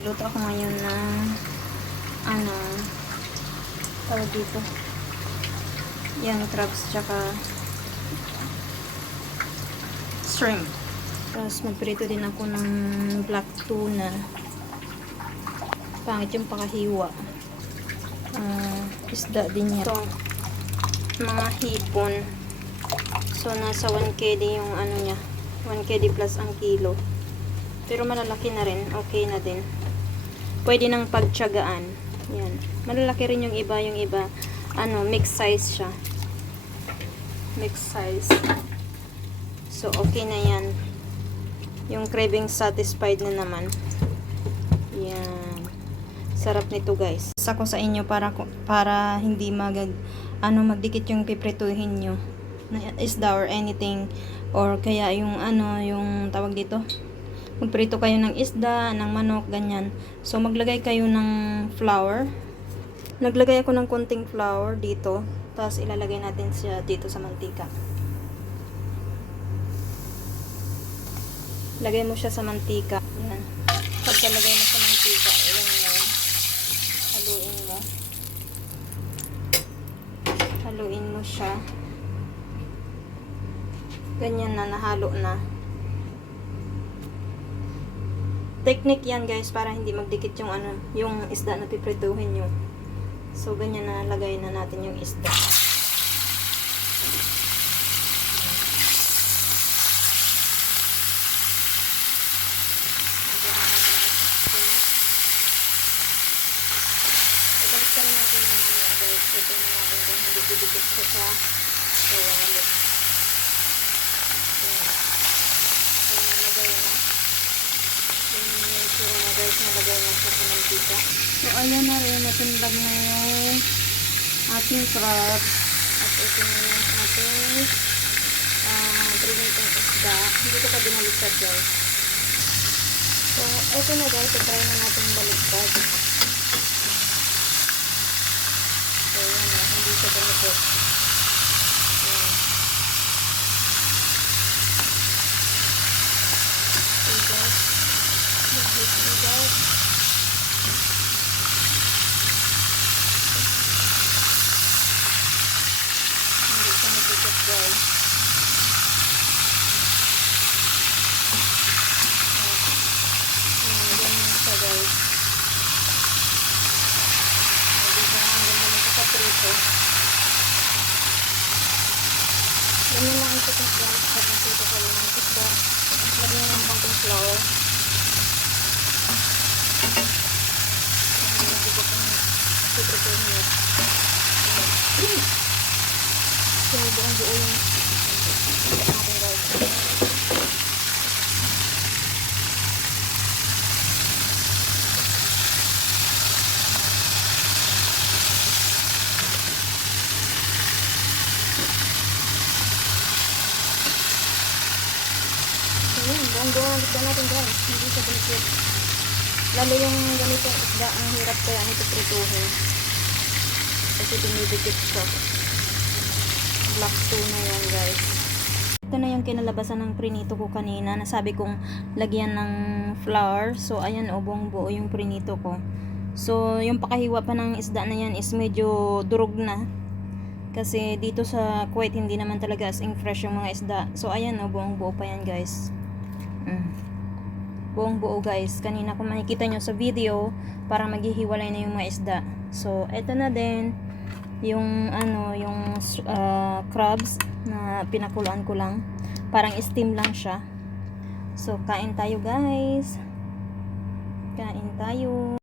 Luto ako ngayon ng ano tawag dito. Yan crabs tsaka shrimp. Tapos magprito din ako ng black tuna. Pangit yung pakahiwa. Ah, isda din yan. Ito mga hipon. So nasa 1 KD yung ano niya. 1 KD plus ang kilo. Pero malalaki na rin. Okay na din pwede nang pagtyagaan. Yan. Malalaki rin yung iba, yung iba, ano, mixed size siya. Mixed size. So, okay na yan. Yung craving satisfied na naman. Yan. Sarap nito, guys. Sako sa inyo para para hindi mag ano magdikit yung piprituhin nyo isda or anything or kaya yung ano yung tawag dito magprito kayo ng isda, ng manok, ganyan. So, maglagay kayo ng flour. Naglagay ako ng konting flour dito. Tapos, ilalagay natin siya dito sa mantika. Lagay mo siya sa mantika. Yan. Pagkalagay mo sa mantika, ilan mo. Haluin mo. Haluin mo siya. Ganyan na, nahalo na technique yan guys para hindi magdikit yung ano yung isda na piprituhin nyo so ganyan na lagay na natin yung isda Ibalik ka natin yung mga guys. So, tingnan natin kung hindi didikit siya sa wallet. Yan. So, nalagay na. Yung mga itsura na guys, nalagay na siya sa mantika. So, ayan na rin. Natindag na yung ating crab. At ito na yung ating uh, trinitong isda. Hindi ko pa binaliktad guys. So, ito na guys. Try na natin baliktad. So, yan na. Hindi siya bumikot. Yan. Okay guys. This is guys. Hindi siya matikot guys. Ayan, ganyan siya guys. Ayan, diba? Ang ganda ng kakaprito. Ganyan lang ito kung saan sa pagkita ko lang ng isda. Lagyan ng konting flour. Hindi ko piprito niya. Ayan. So, buong buo yung isda natin guys. Ang isda natin guys. Hindi siya bulikit. Lalo yung ganitong isda, ang hirap kaya nito prituhin. Kasi dumidikit siya. Black tuna yan guys. Ito na yung kinalabasan ng prinito ko kanina. Nasabi kong lagyan ng flour. So, ayan o, buong buo yung prinito ko. So, yung pakahiwa pa ng isda na yan is medyo durog na. Kasi dito sa Kuwait, hindi naman talaga as fresh yung mga isda. So, ayan o, buong buo pa yan guys. Mm. Buong buo guys. Kanina kung makikita nyo sa video, para maghihiwalay na yung mga isda. So, eto na din yung ano, yung uh, crabs na pinakuluan ko lang. Parang steam lang siya. So, kain tayo guys. Kain tayo.